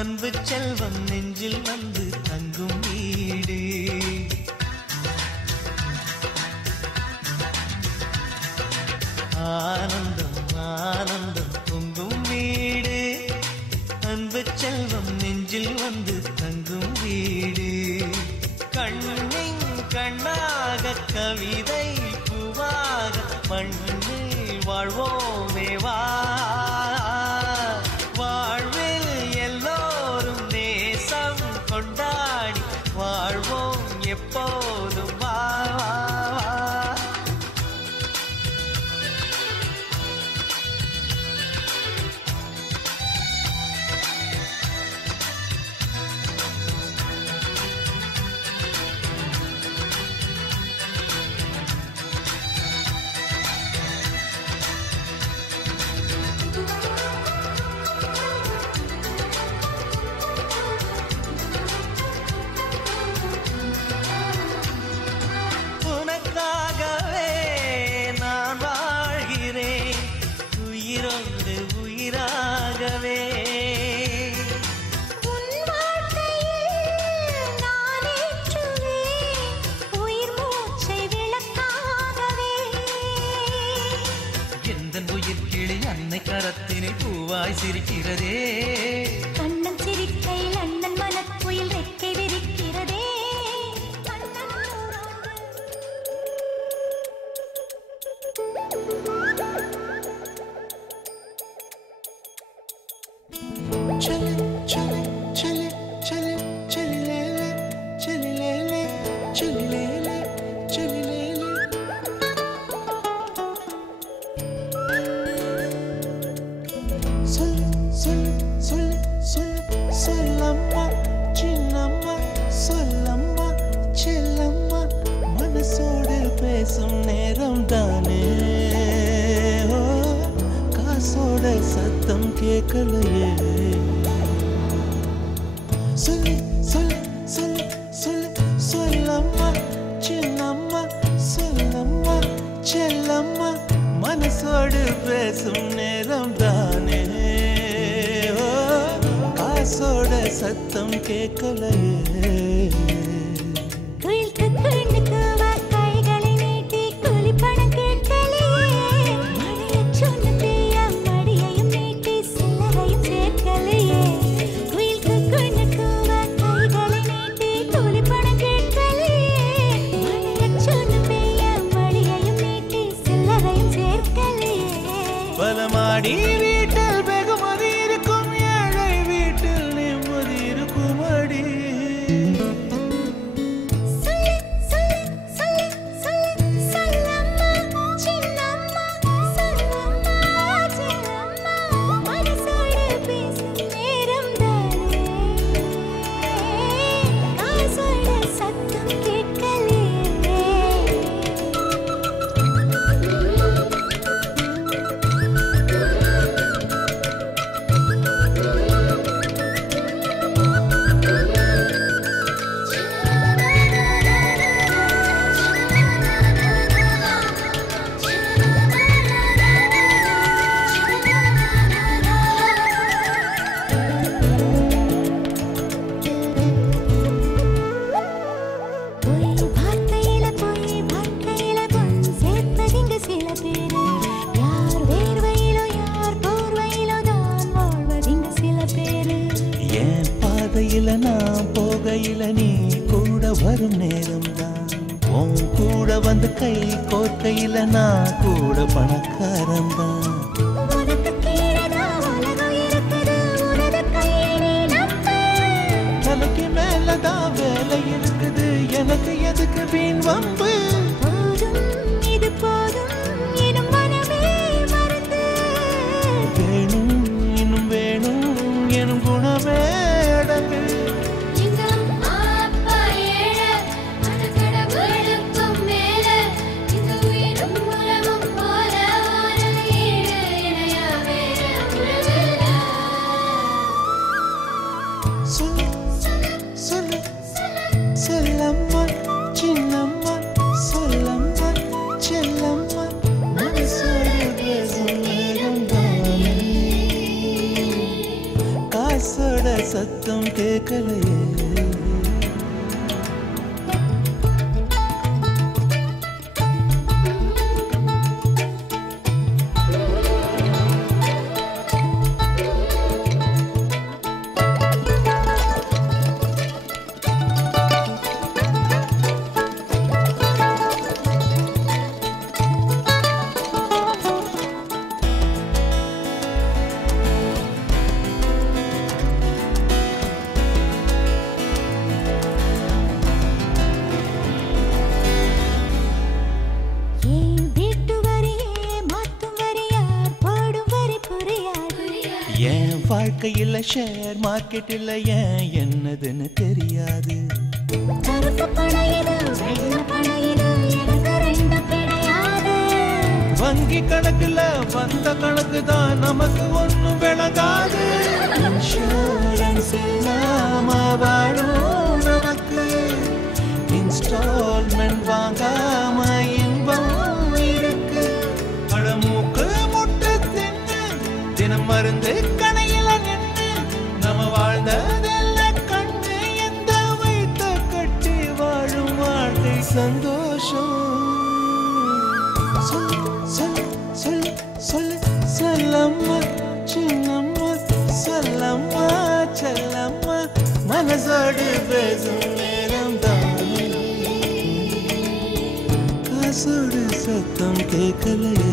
அன்பு செல்வம் நெஞ்சில் வந்து தங்கும் வீடு. ஆனந்தம் ஆனந்தம் பொங்கும் வீடு. அன்பு செல்வம் நெஞ்சில் வந்து தங்கும் வீடு. கண்ணின் கண்ணாக கவிதை பூவாக மண்ணில் வாழ்வோமே வா. வாழ்வில் எல்லோரும் நேசம் கொண்டாடி வாழ்வோம் எப்போதும் வா. வாய் சிரிக்கிறதே கண்ணன் சிரிக்கையில் அண்ணன் மனக்குயில் ரெக்கை விரிக்கிறதே சொல்லம்மா சின்னம்மா சொல்லம்மா செல்லம்மா மனசோடு பேசும் நேரம் தானே காசோட சத்தம் கேட்கலையே சொல்லு சொல்லு சொல்லு சொல்லு சொல்லம்மா சின்னம்மா சொல்லம்மா செல்லம்மா மனசோடு பேசும் நேரம் தானே காசோட சத்தம் கேட்கலையே கைகளை நீட்டி கூலி பணம் கேட்கலையே மழைய சொன்ன பெய்ய மடியையும் நீட்டி சில்லறையும் சேர்க்கலையே குயிலுக்கு கண்ணுக்குவ கைகளை நீட்டி கூலி பணம் கேட்கலையே மழைய சொன்ன பெய்ய மடியையும் நீட்டி சில்லறையும் சேர்க்கலையே பலமாடி வீட்டில் வெகுமதி இருக்கும் ஏழை வீட்டில் நிம்மதி இருக்குமடி நான் போகையில நீ கூட வரும் நேரம்தான் உன் கூட வந்து கை கோர்க்கையில நான் கூட பணக்காரன்தான் தலைக்கு மேலதான் வேலை இருக்குது எனக்கு எதுக்கு வீண் வம்பு இது போதும் எனும் மனமே மறந்து வேணும் இன்னும் வேணும் எனும் குணமே அடங்கு சொல்லம்மா சின்னம்மா சொல்லம்மா செல்லம்மா மனசோடு பேசும் நேரம் தானே காசோட சத்தம் கேட்கலையே என் வாழ்க்கையில் ஷேர் மார்க்கெட்டில் ஏன் என்னதுன்னு தெரியாது வங்கி கணக்குல வந்த கணக்கு தான் நமக்கு ஒன்னும் விளங்காது இன்சூரன்ஸ் இல்லாம வாழும் நமக்கு இன்ஸ்டால்மெண்ட் வாங்காம இன்பம் இருக்கு பழமூக்கு முட்டை தின்னு தினம் மருந்து கணையில நின்று நம்ம வாழ்ந்ததெல்லாம் கண்டு எந்த வைத்த கட்டி வாழும் வாழ்க்கை சந்தோஷம் சொல்லு சொல்லு சொல்லு சொல்லு சொல்லம்மா சின்னம்மா மனசோடு பேசும் நேரம் தான் காசோடு சத்தம் கேட்கலையே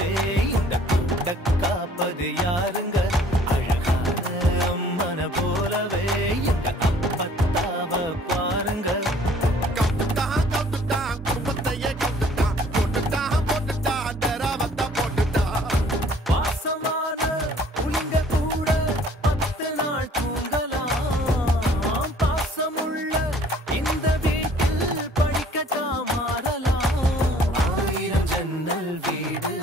போலவே இந்த கூட்ட காப்பது யாருங்க அழகான அம்மன போலவே இந்த அப்பத்தாவ பாருங்க வாசமான புலிங்க கூட 10 நாள் தூங்கலாம் பாசமுள்ள இந்த வீட்டில் படிக்கட்டா மாறலாம் 1000 ஜன்னல் வீடு